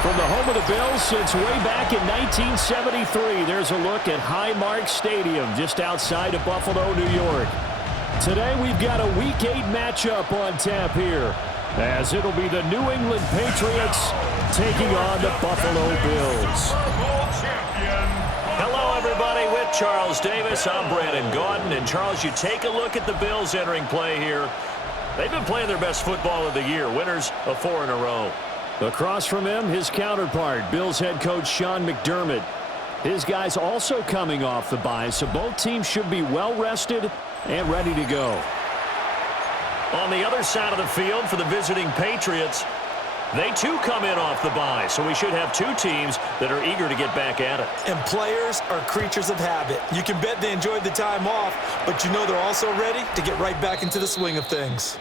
From the home of the Bills since way back in 1973, there's a look at Highmark Stadium just outside of Buffalo, New York. Today we've got a Week 8 matchup on tap here, as it'll be the New England Patriots taking on the Buffalo Bills. Hello, everybody. With Charles Davis, I'm Brandon Gaudin. And, Charles, you take a look at the Bills entering play here. They've been playing their best football of the year, winners of 4 in a row. Across from him, his counterpart, Bills head coach Sean McDermott. His guys also coming off the bye, so both teams should be well-rested and ready to go. On the other side of the field for the visiting Patriots, they too come in off the bye, so we should have 2 teams that are eager to get back at it. And players are creatures of habit. You can bet they enjoyed the time off, but you know they're also ready to get right back into the swing of things.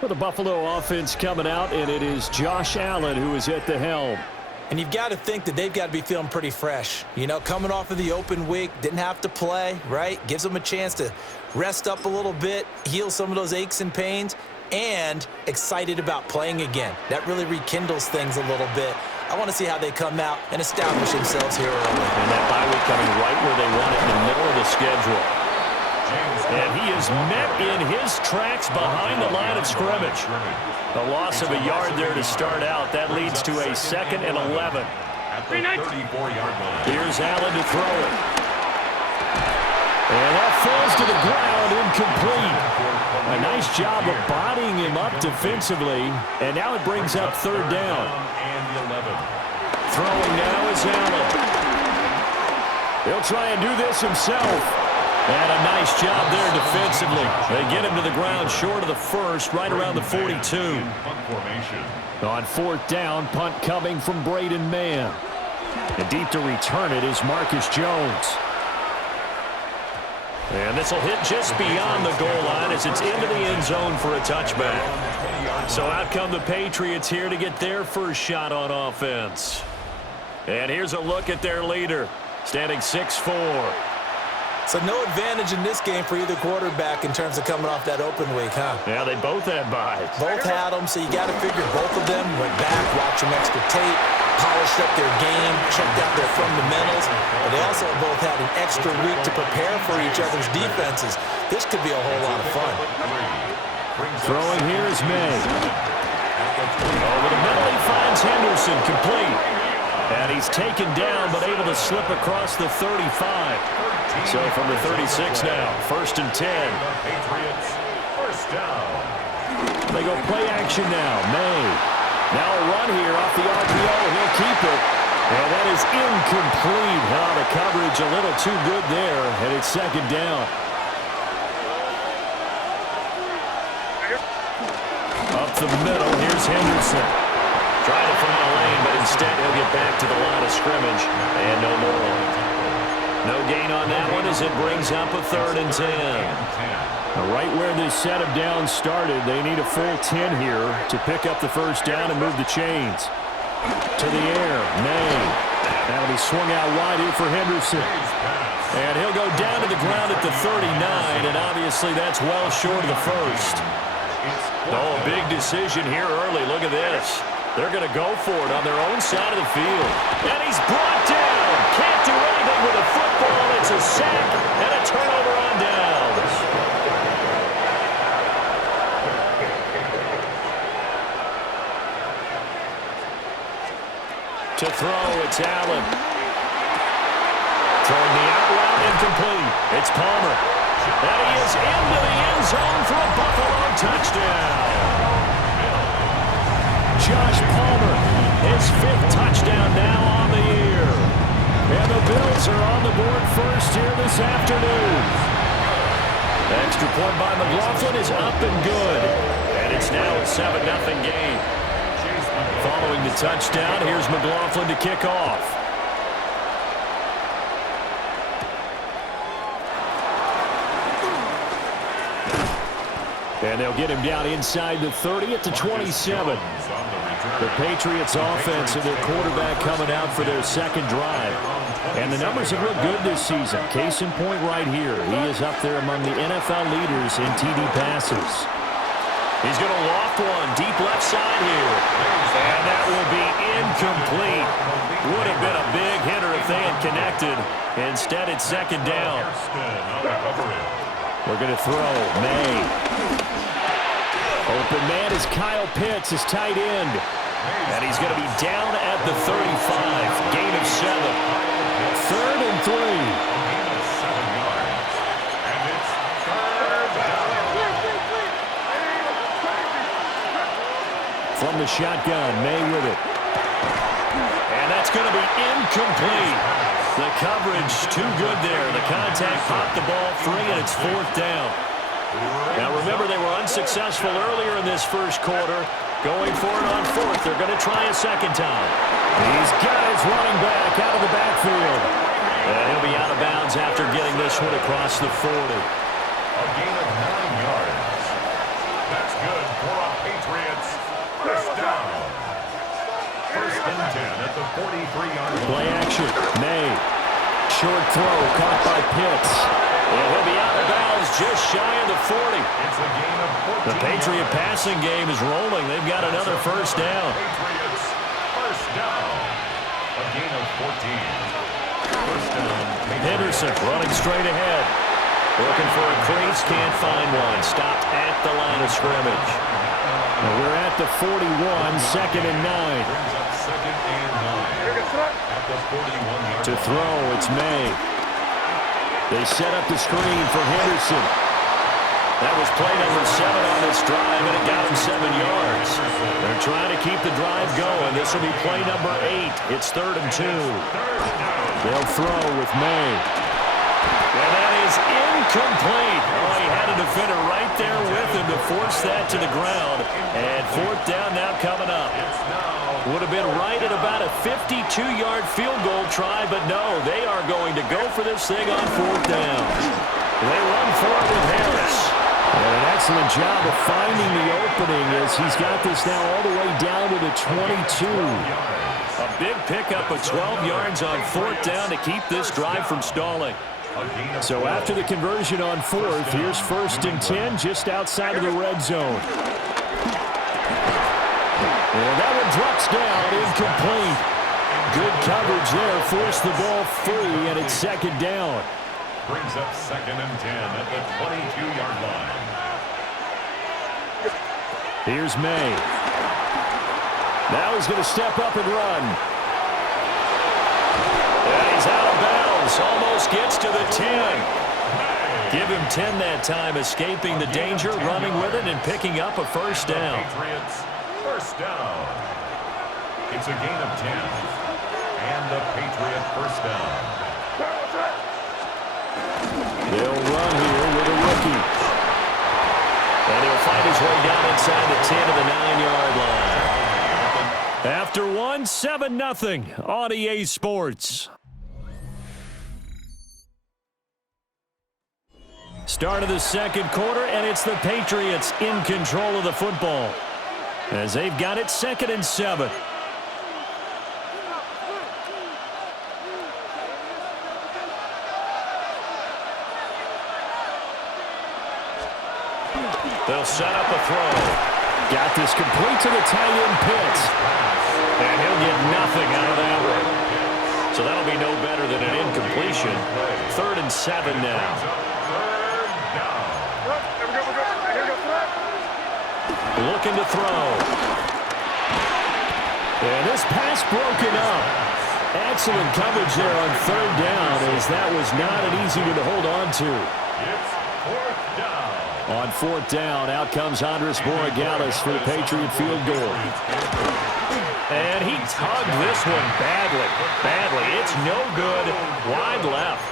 For the Buffalo offense coming out, and it is Josh Allen who is at the helm. And you've got to think that they've got to be feeling pretty fresh. You know, coming off of the open week, didn't have to play, right? Gives them a chance to rest up a little bit, heal some of those aches and pains, and excited about playing again. That really rekindles things a little bit. I want to see how they come out and establish themselves here early. And that bye week coming right where they want it, in the middle of the schedule. And he is met in his tracks behind the line of scrimmage. A loss of a yard there to start out. That leads to a 2nd and 11. Here's Allen to throw it. And that falls to the ground, incomplete. A nice job of bodying him up defensively. And now it brings up 3rd down. Throwing now is Allen. He'll try and do this himself. And a nice job there defensively. They get him to the ground short of the 1st, right around the 42. On 4th down, punt coming from Braden Mann. And deep to return it is Marcus Jones. And this will hit just beyond the goal line as it's into the end zone for a touchback. So out come the Patriots here to get their first shot on offense. And here's a look at their leader, standing 6'4". So no advantage in this game for either quarterback in terms of coming off that open week, huh? Yeah, they both had buys. Both had them, so you got to figure both of them went back, watched some extra tape, polished up their game, checked out their fundamentals, but they also both had an extra week to prepare for each other's defenses. This could be a whole lot of fun. Throwing here is May. Over the middle, he finds Henderson complete. And he's taken down, but able to slip across the 35. So from the 36 now, 1st and 10. They go play action now. May. Now a run here off the RPO. He'll keep it. And that is incomplete. The coverage a little too good there, and it's 2nd down. Up the middle, here's Henderson. Trying to find a lane, but instead he'll get back to the line of scrimmage. And no more. No gain on that one as it brings up a 3rd and 10. Now right where this set of downs started, they need a full 10 here to pick up the 1st down and move the chains. To the air, May. That'll be swung out wide here for Henderson. And he'll go down to the ground at the 39, and obviously that's well short of the 1st. Oh, big decision here early. Look at this. They're going to go for it on their own side of the field. And he's brought down. Can't do anything with a football. It's a sack and a turnover on downs. To throw, it's Allen. Throwing the out route, incomplete. It's Palmer. And he is into the end zone for a Buffalo touchdown. Josh Palmer, his 5th touchdown now on the year. And the Bills are on the board first here this afternoon. Extra point by McLaughlin is up and good. And it's now a 7-0 game. Following the touchdown, here's McLaughlin to kick off. And they'll get him down inside the 30 at the 27. The Patriots offense and their quarterback coming out for their 2nd drive. And the numbers have looked good this season. Case in point right here. He is up there among the NFL leaders in TD passes. He's going to loft one deep left side here. And that will be incomplete. expected. Instead, it's second down. We're going to throw. May. Open man is Kyle Pitts, his tight end. And he's going to be down at the 35. Gain of 7. 3rd and 3. From the shotgun, May with it. And that's going to be incomplete. The coverage too good there. The contact popped the ball free, and it's 4th down. Now remember, they were unsuccessful earlier in this first quarter. Going for it on 4th. They're going to try a second time. He's got his running back out of the backfield. And he'll be out of bounds after getting this one across the 40. A gain of 9 yards. That's good for a Patriots. First down. 1st and 10 at the 43-yard line. Play action. May. Short throw caught by Pitts. And he'll be out of bounds just shy of the 40. It's a gain of 14. The Patriot passing game is rolling. They've got another first down. Patriots. First down. A gain of 14. First down. Henderson running straight ahead. Looking for a crease. Can't find one. Stopped at the line of scrimmage. We're at the 41, 2nd and 9. Brings up 2nd and 9. At the 41-yard To throw, it's May. They set up the screen for Henderson. That was play number 7 on this drive, and it got him 7 yards. They're trying to keep the drive going. This will be play number 8. It's 3rd and 2. They'll throw with May. And that is incomplete. Oh, he had a defender right there with him to force that to the ground. And 4th down now coming up. Would have been right at about a 52-yard field goal try, but no, they are going to go for this thing on 4th down. They run for it with Harris. And an excellent job of finding the opening as he's got this now all the way down to the 22. A big pickup of 12 yards on 4th down to keep this drive from stalling. So after the conversion on 4th, here's 1st and 10 just outside of the red zone. And that one drops down, incomplete. Good coverage there, forced the ball free, and it's 2nd down. Brings up 2nd and 10 at the 22-yard line. Here's May. Now he's going to step up and run. And he's out of bounds. Almost gets to the 10. Give him 10 that time, escaping the danger, running with it, and picking up a first down. Patriots, first down. It's a gain of 10. And the Patriot first down. They'll run here with a rookie. And he'll find his way down inside the 10 of the 9-yard line. After one, 7-0 on EA Sports. Start of the second quarter, and it's the Patriots in control of the football as they've got it 2nd and 7. They'll set up a throw. Got this complete to the tight end Pitts. And he'll get nothing out of that one. So that'll be no better than an incompletion. 3rd and 7 now. Looking to throw. And this pass broken up. Excellent coverage there on 3rd down, as that was not an easy one to hold on to. It's 4th down. On 4th down, out comes Andres Borregales for the Patriot field goal. And he tugged this one badly. It's no good. Wide left.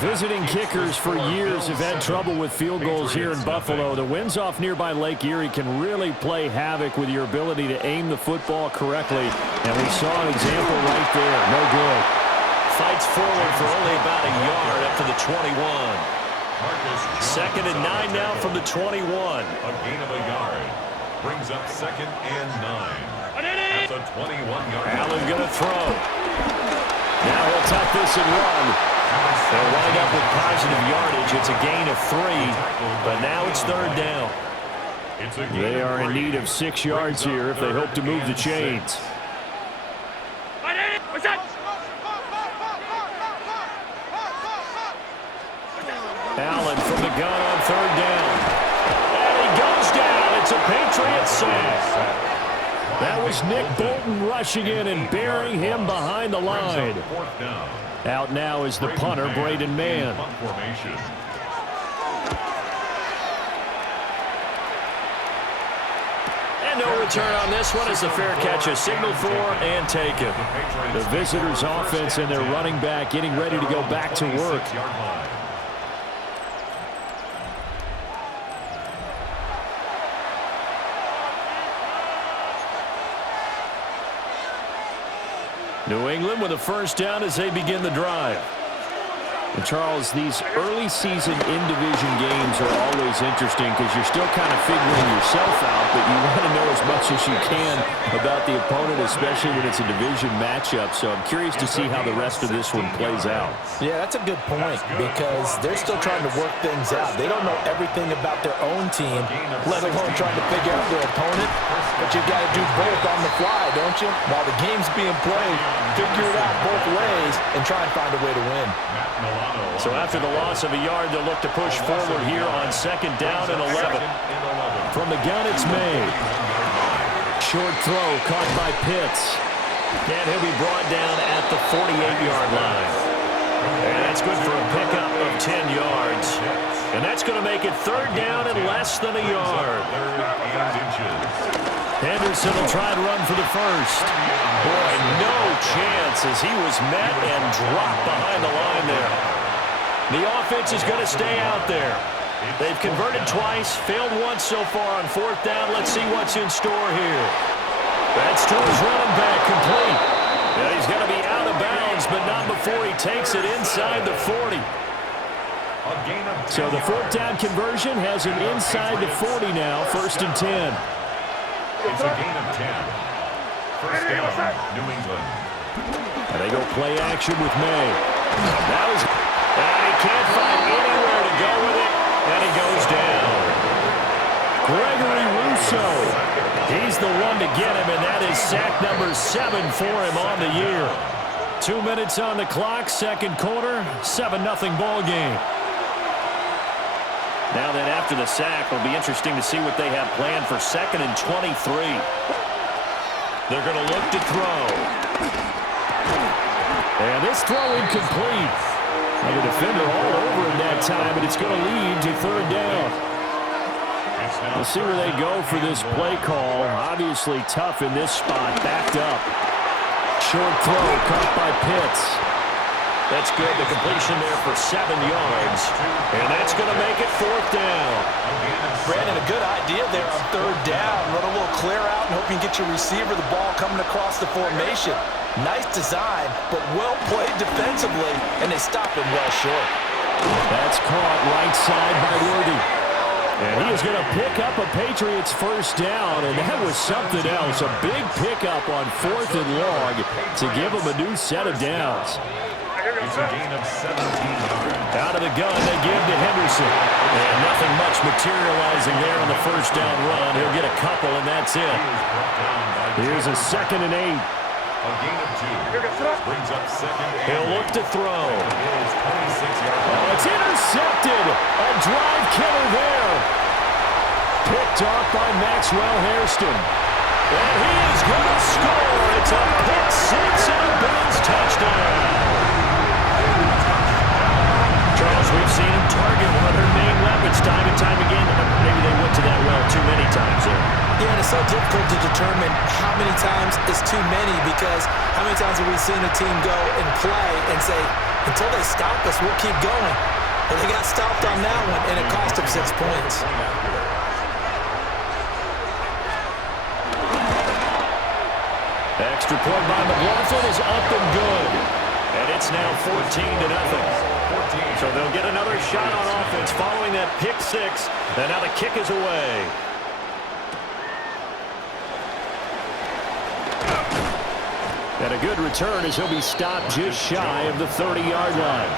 Visiting kickers for years have had trouble with field goals here in Buffalo. The winds off nearby Lake Erie can really play havoc with your ability to aim the football correctly. And we saw an example right there. No good. Fights forward for only about a yard up to the 21. 2nd and 9 now from the 21. A gain of a yard. Brings up 2nd and 9. At the 21-yard line. Allen going to throw. Now he'll tuck this and run. They'll wind up with positive yardage. It's a gain of 3, but now it's 3rd down. They are in need of 6 yards here if they hope to move the chains. third down. And he goes down. It's a Patriot sack. That was Nick Bolton rushing in and burying him behind the line. Out now is the punter, Braden Mann. And no return on this one. It's a fair catch, a signal for and taken. The visitors' offense and their running back getting ready to go back to work. New England with a first down as they begin the drive. And Charles, these early season in-division games are always interesting because you're still kind of figuring yourself out, but you want to know as much as you can about the opponent, especially when it's a division matchup. So I'm curious to see how the rest of this one plays out. Yeah, that's a good point because they're still trying to work things out. They don't know everything about their own team, let alone trying to figure out their opponent. But you got to do both on the fly, don't you? While the game's being played, figure it out both ways and try and find a way to win. So after the loss of a yard, they'll look to push forward here on second down and 11. From the gun, it's made. Short throw caught by Pitts. And he'll be brought down at the 48-yard line. And that's good for a pickup of 10 yards. And that's going to make it third down and less than a yard. Henderson will try and run for the first. Boy, no chance as he was met and dropped behind the line there. The offense is going to stay out there. They've converted twice, failed once so far on fourth down. Let's see what's in store here. That's to his running back, complete. Yeah, he's going to be out of bounds, but not before he takes it inside the 40. So the fourth down conversion has him inside the 40 now, first and 10. It's a gain of 10. First down, New England. And they go play action with May. That was... And he can't find anywhere to go with it, and he goes down. Gregory Rousseau. He's the one to get him, and that is sack number 7 for him on the year. 2 minutes on the clock, second quarter, 7-0 ball game. Now then, after the sack, it'll be interesting to see what they have planned for second and 23. They're going to look to throw. And this throw incomplete. And the defender all over him that time, but it's going to lead to third down. We'll see where they go for this play call. Obviously tough in this spot, backed up. Short throw caught by Pitts. That's good. The completion there for 7 yards. And that's going to make it fourth down. Brandon, a good idea there on third down. Run a little clear out and hope you can get your receiver the ball coming across the formation. Nice design, but well played defensively, and they stopped him well short. That's caught right side by Worthy. And he is going to pick up a Patriots first down, and that was something else. A big pickup on fourth and long to give him a new set of downs. It's a gain of 17 yards. Out of the gun, they give to Henderson. And nothing much materializing there on the first down run. He'll get a couple, and that's it. Here's a 2nd and 8. A gain of 2. Brings up second and He'll look to throw. Oh, it's intercepted. A drive killer there. Picked off by Maxwell Hairston. And he is going to score. It's a pick six and a Bills touchdown. Charles, we've seen him target one of their main weapons time and time again. Maybe they went to that well too many times there. Yeah, and it's so difficult to determine how many times is too many because how many times have we seen a team go and play and say, until they stop us, we'll keep going. Well, they got stopped on that one, and it cost them 6 points. Extra point by McLaughlin is up and good. And it's now 14-0. So they'll get another shot on offense following that pick six. And now the kick is away. And a good return as he'll be stopped just shy of the 30-yard line.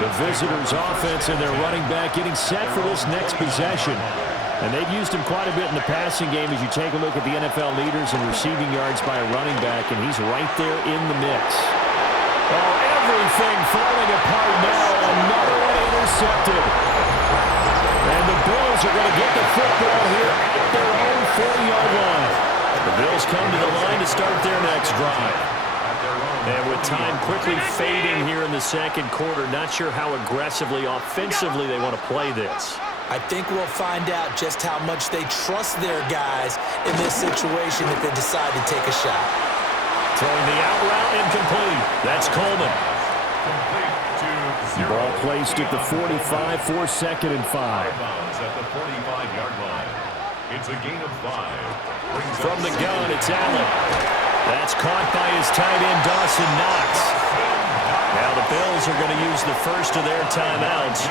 The visitors' offense and their running back getting set for this next possession. And they've used him quite a bit in the passing game as you take a look at the NFL leaders in receiving yards by a running back, and he's right there in the mix. Oh, everything falling apart now. Another one intercepted. the Bills are going to get the football here at their own 40-yard line. The Bills come to the line to start their next drive. And with time quickly fading here in the second quarter, not sure how aggressively, offensively they want to play this. I think we'll find out just how much they trust their guys in this situation if they decide to take a shot. Throwing the out route incomplete. That's Coleman. Complete to 0. Ball placed at the 45 for 2nd and 5. Bounds at the 45-yard line. It's a gain of 5. From the gun, it's Allen. That's caught by his tight end, Dawson Knox. Now the Bills are going to use the first of their timeouts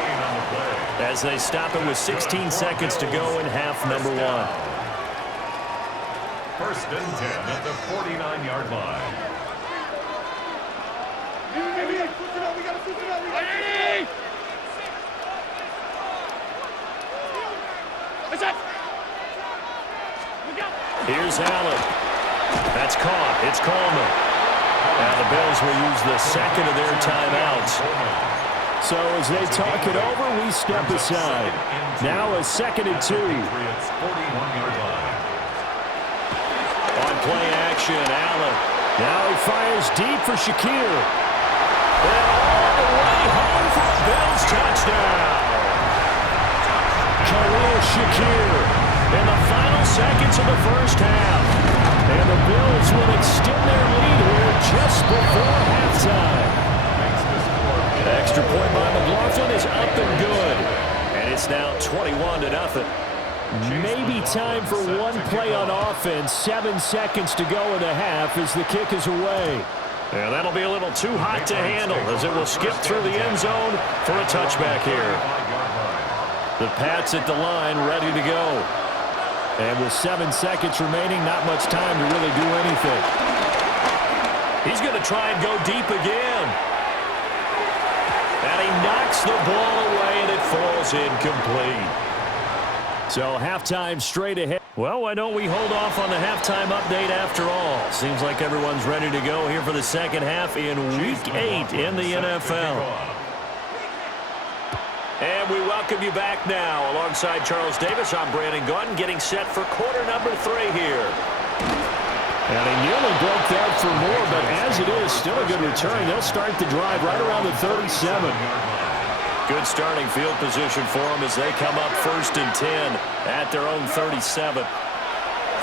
as they stop it with 16 seconds to go in half number 1. 1st and 10 at the 49-yard line. Here's Allen. That's caught. It's Coleman. Now the Bills will use the second of their timeouts. So as they talk it over, we step aside. Now a 2nd and 2. On play action, Allen. Now he fires deep for Shakir. And all the way home for a Bills touchdown. Khalil Shakir in the final seconds of the first half. And the Bills will extend their lead here just before halftime. Extra point by McLaughlin is up and good. And it's now 21-0. Maybe time for one play on offense. 7 seconds to go in the half as the kick is away. And that'll be a little too hot to handle as it will skip through the end zone for a touchback here. The Pats at the line ready to go. And with 7 seconds remaining, not much time to really do anything. He's going to try and go deep again. And he knocks the ball away, and it falls incomplete. So halftime straight ahead. Well, why don't we hold off on the halftime update after all? Seems like everyone's ready to go here for the second half in Week 8 in the NFL. And we welcome you back now. Alongside Charles Davis, I'm Brandon Gaudin, getting set for quarter number 3 here. And he nearly broke that for more, but as it is, still a good return. They'll start the drive right around the 37. Good starting field position for them as they come up 1st and 10 at their own 37.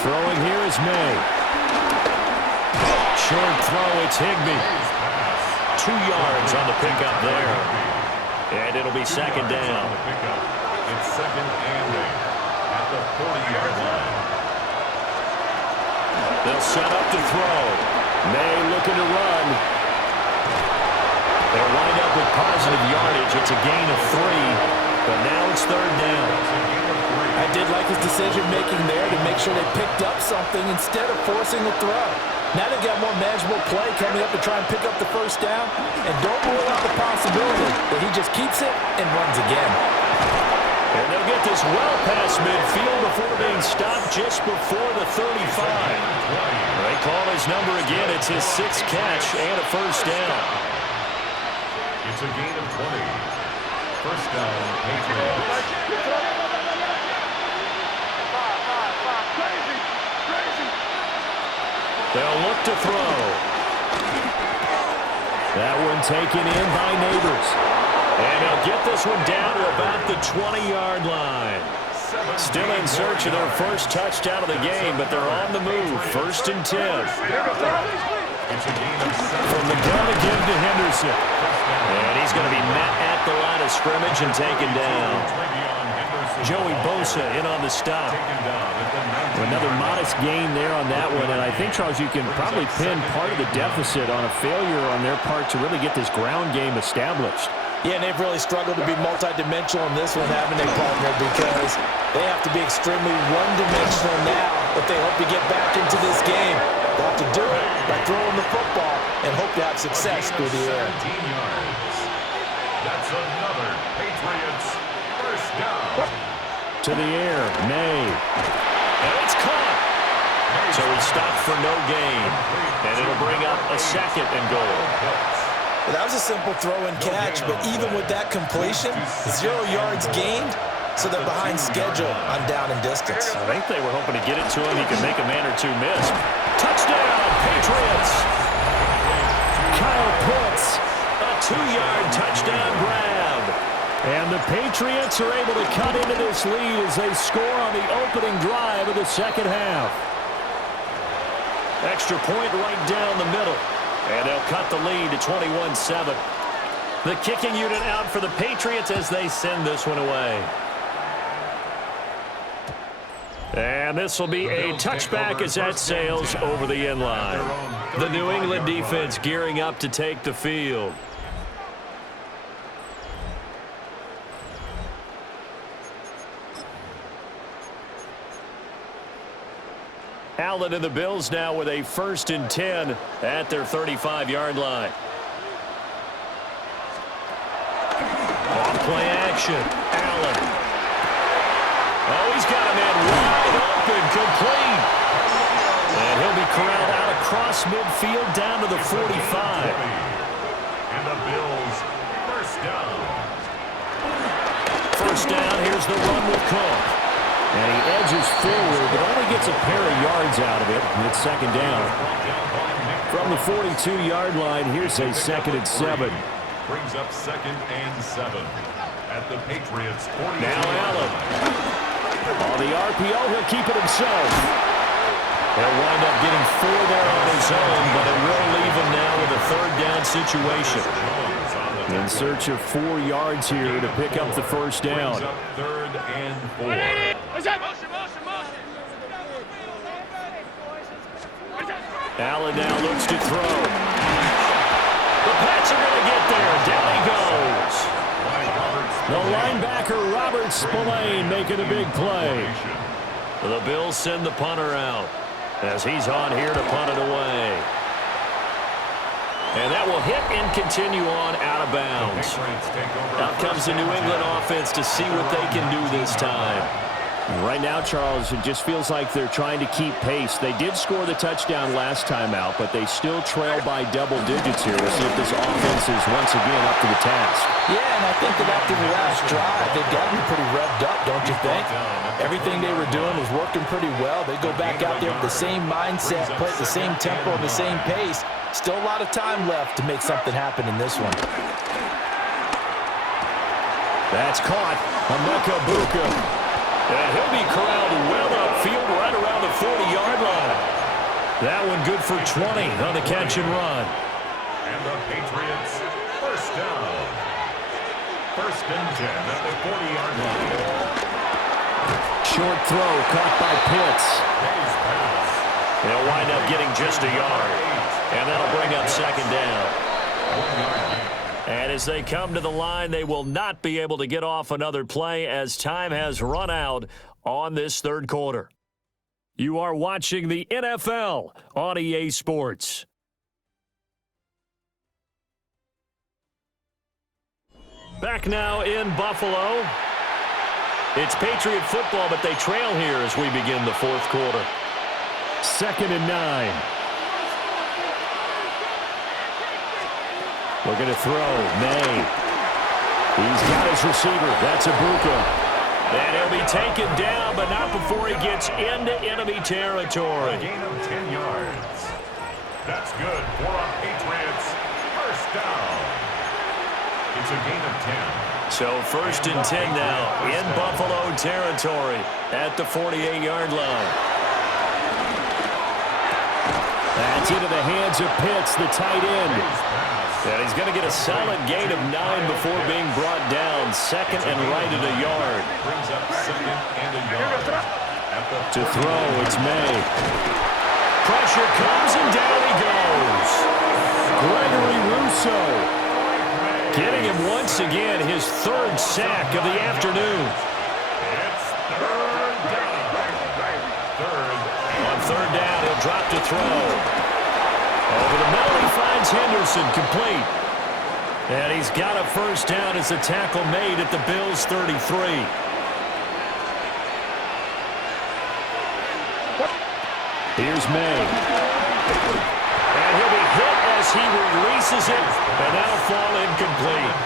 Throwing here is May. Short throw, it's Higbee. 2 yards on the pickup there. And it'll be 2nd down. It's 2nd and 8 at the 40-yard line. They'll set up to throw. May looking to run. They'll wind up with positive yardage. It's a gain of 3, but now it's 3rd down. I did like his decision-making there to make sure they picked up something instead of forcing the throw. Now they've got more manageable play coming up to try and pick up the 1st down, and don't rule out the possibility that he just keeps it and runs again. And they'll get this well past midfield before being stopped just before the 35. They call his number again. It's his 6th catch and a 1st down. It's a gain of 20. 1st down, Patriots. They'll look to throw. That one taken in by Neighbors. And they'll get this one down to about the 20-yard line. Still in search of their first touchdown of the game, but they're on the move. 1st and 10. From the gun again to Henderson. And he's going to be met at the line of scrimmage and taken down. Joey Bosa in on the stop. Another modest gain there on that one, and I think, Charles, you can probably pin part of the deficit on a failure on their part to really get this ground game established. Yeah, and they've really struggled to be multidimensional in this one, haven't they, partner? Because they have to be extremely one-dimensional now if they hope to get back into this game. They'll have to do it by throwing the football and hope to have success through the air. That's another Patriots 1st down. To the air, May. And it's caught. So he stopped for no gain. And it'll bring up a 2nd and goal. Well, that was a simple throw and catch, but even with that completion, 0 yards gained, so they're behind schedule on down and distance. I think they were hoping to get it to him. He could make a man or two miss. Touchdown, Patriots! Kyle Pitts. A 2-yard touchdown grab. And the Patriots are able to cut into this lead as they score on the opening drive of the second half. Extra point right down the middle. And they'll cut the lead to 21-7. The kicking unit out for the Patriots as they send this one away. And this will be a touchback as that sails over the end line. The New England defense gearing up to take the field. Allen and the Bills now with a 1st and 10 at their 35-yard line. Off-play action. Allen. Oh, he's got a man wide open, complete. And he'll be corralled out across midfield down to the 45. And the Bills, first down. First down, here's the run with Cook. And he edges forward, but only gets a pair of yards out of it. And it's second down. From the 42-yard line, here's a 2nd and 7. Brings up 2nd and 7 at the Patriots 40. Now Allen. On the RPO, he'll keep it himself. He'll wind up getting 4 there on his own, but it will leave him now with a 3rd down situation. In search of 4 yards here to pick up the first down. 3rd and 4. Allen now looks to throw. The Pats are going to get there. Down he goes. The linebacker, Robert Spillane, making a big play. The Bills send the punter out as he's on here to punt it away. And that will hit and continue on out of bounds. Out comes the New England offense to see what they can do this time. Right now, Charles, it just feels like they're trying to keep pace. They did score the touchdown last time out, but they still trail by double digits here. We'll see if this offense is once again up to the task. Yeah, and I think that after the last drive, they've got to be pretty revved up, don't you think? Everything they were doing was working pretty well. They go back out there with the same mindset, play at the same tempo, and the same pace. Still a lot of time left to make something happen in this one. That's caught. Emeka Buka. And he'll be corralled well upfield right around the 40-yard line. That one good for 20 on the catch and run. And the Patriots, first down. 1st and 10 at the 40-yard line. Short throw caught by Pitts. They'll wind up getting just a yard. And that'll bring up 2nd down. 1 yard gain. And as they come to the line, they will not be able to get off another play as time has run out on this 3rd quarter. You are watching the NFL on EA Sports. Back now in Buffalo. It's Patriot football, but they trail here as we begin the 4th quarter. 2nd and 9. Looking to throw. May. He's got his receiver. That's Ibuka. And he'll be taken down, but not before he gets into enemy territory. A gain of 10 yards. That's good for our Patriots. First down. It's a gain of 10. So 1st and 10 now in Buffalo territory at the 48-yard line. That's into the hands of Pitts, the tight end. And he's going to get a solid gain of 9 before being brought down. 2nd and right at a yard. Brings up 2nd and a yard. To throw, it's May. Pressure comes and down he goes. Gregory Rousseau. Getting him once again his 3rd sack of the afternoon. It's 3rd down. 3rd. On 3rd down, he'll drop to throw. Over the middle, he finds Henderson complete. And he's got a first down as the tackle made at the Bills' 33. Here's May. And he'll be hit as he releases it, and that'll fall incomplete.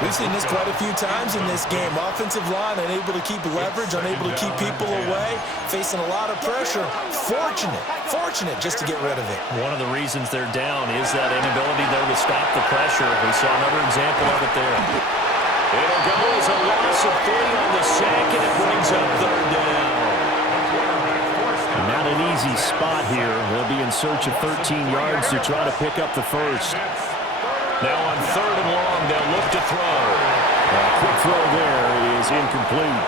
We've seen this quite a few times in this game. Offensive line unable to keep leverage, unable to keep people away, facing a lot of pressure. Fortunate just to get rid of it. One of the reasons they're down is that inability, though, to stop the pressure. We saw another example of it there. It'll go as a loss of 3 on the sack, and it brings up third down. Not an easy spot here. They'll be in search of 13 yards to try to pick up the first. Now on 3rd and long, they'll look to throw. A quick throw there is incomplete.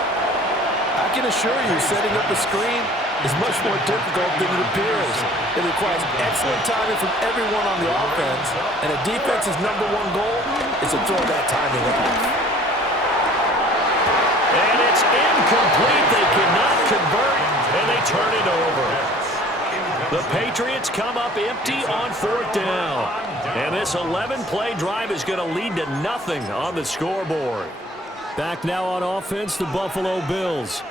I can assure you, setting up a screen is much more difficult than it appears. It requires excellent timing from everyone on the offense, and a defense's #1 goal is to throw that timing off. And it's incomplete. They cannot convert, and they turn it over. The Patriots come up empty on 4th down. And this 11-play drive is going to lead to nothing on the scoreboard. Back now on offense, the Buffalo Bills.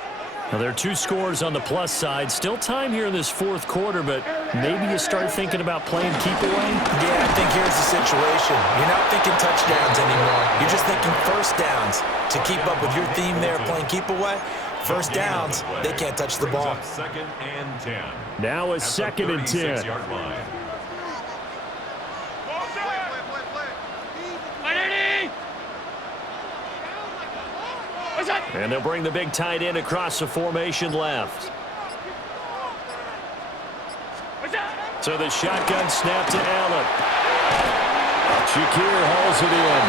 Now, there are 2 scores on the plus side. Still time here in this 4th quarter, but maybe you start thinking about playing keep away? Yeah, I think here's the situation. You're not thinking touchdowns anymore. You're just thinking first downs. To keep up with your theme there, playing keep away, first downs, they can't touch the ball. 2nd and 10. Now it's 2nd and 10. And they'll bring the big tight end across the formation left. So the shotgun snap to Allen. Shakir hauls it in.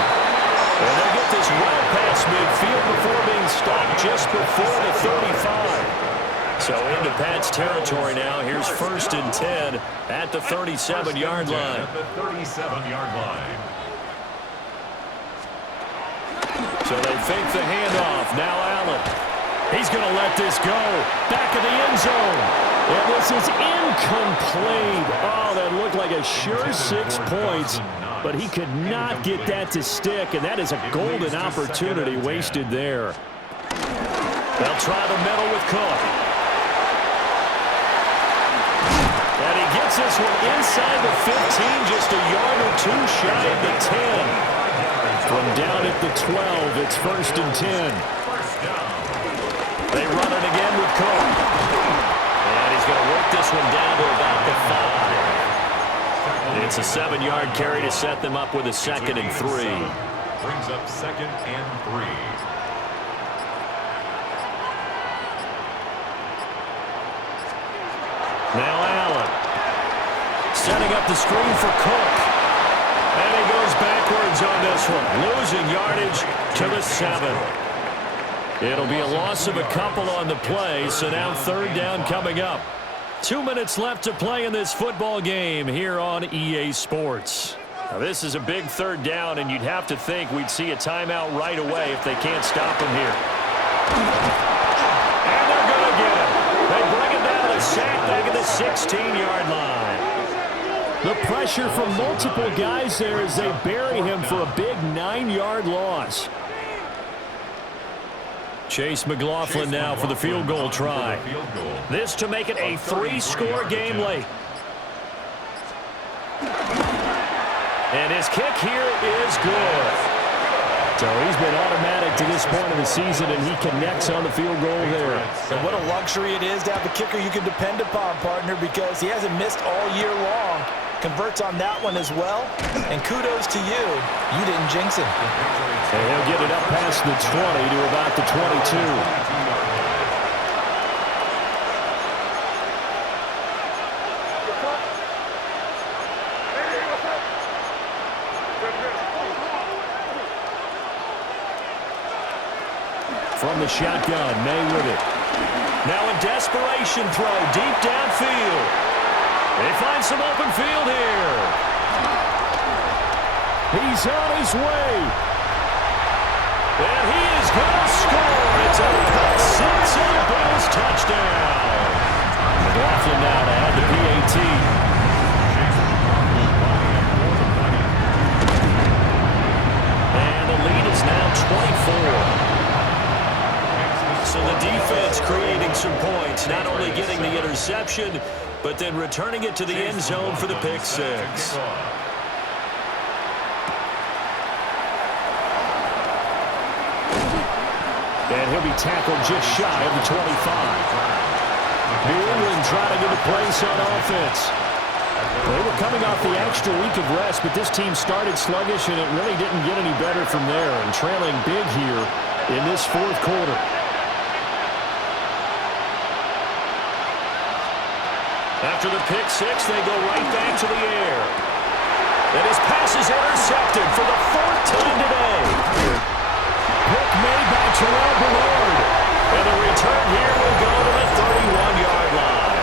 And they'll get this well past midfield before being stopped just before the 35. So into Pat's territory now. Here's 1st and 10 at the 37-yard line. At the 37-yard line. So they fake the handoff. Now Allen. He's going to let this go. Back of the end zone. And this is incomplete. Oh, that looked like a sure 6 points. But he could not get that to stick, and that is a golden opportunity wasted there. They'll try the middle with Cook. And he gets this one inside the 15, just a yard or 2 shy of the 10. From down at the 12, it's 1st and 10. They run it again with Cook. And he's going to work this one down to about the 5. It's a 7-yard carry to set them up with a 2nd and 3. Brings up 2nd and 3. Now Allen. Setting up the screen for Cook. And he goes backwards on this one. Losing yardage to the 7. It'll be a loss of a couple on the play, so now 3rd down coming up. 2 minutes left to play in this football game here on EA Sports. Now, this is a big 3rd down, and you'd have to think we'd see a timeout right away if they can't stop him here. And they're going to get him. They bring it down to sack back at the 16-yard line. The pressure from multiple guys there as they bury him for a big 9-yard loss. Chase McLaughlin now for the field goal try. This to make it a 3-score game late. And his kick here is good. So he's been automatic to this point of the season, and he connects on the field goal there. And what a luxury it is to have a kicker you can depend upon, partner, because he hasn't missed all year long. Converts on that one as well. And kudos to you. You didn't jinx him. And he'll get it up past the 20 to about the 22. From the shotgun, May with it. Now a desperation throw deep downfield. They find some open field here. He's on his way. And he is going to score. It's a pick six and a Bills touchdown. McLaughlin now to add the PAT. And the lead is now 24. So the defense creating some points, not only getting the interception, but then returning it to the end zone for the pick six. And he'll be tackled just shy of the 25. New England trying to get a place on offense. They were coming off the extra week of rest, but this team started sluggish, and it really didn't get any better from there, and trailing big here in this fourth quarter. After the pick six, they go right back to the air. And his pass is intercepted for the fourth time today. Pick made by Terrell Bernard. And the return here will go to the 31-yard line.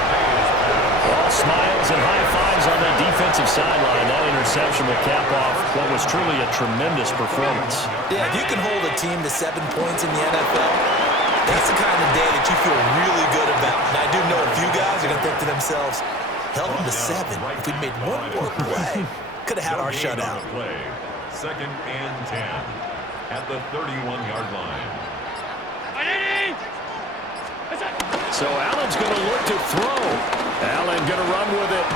All smiles and high fives on that defensive sideline. That interception will cap off what was truly a tremendous performance. Yeah, if you can hold a team to 7 points in the NFL, that's the kind of day that you feel really good about. And I do know a few guys are going to think to themselves, held them to 7. If we'd made one more play, could have had our shutout. Second and 10 at the 31-yard line. So Allen's going to look to throw. Allen going to run with it.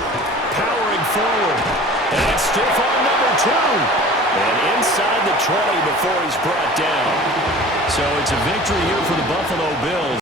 Powering forward. And it's stiff on number 2. And inside the 20 before he's brought down. So it's a victory here for the Buffalo Bills.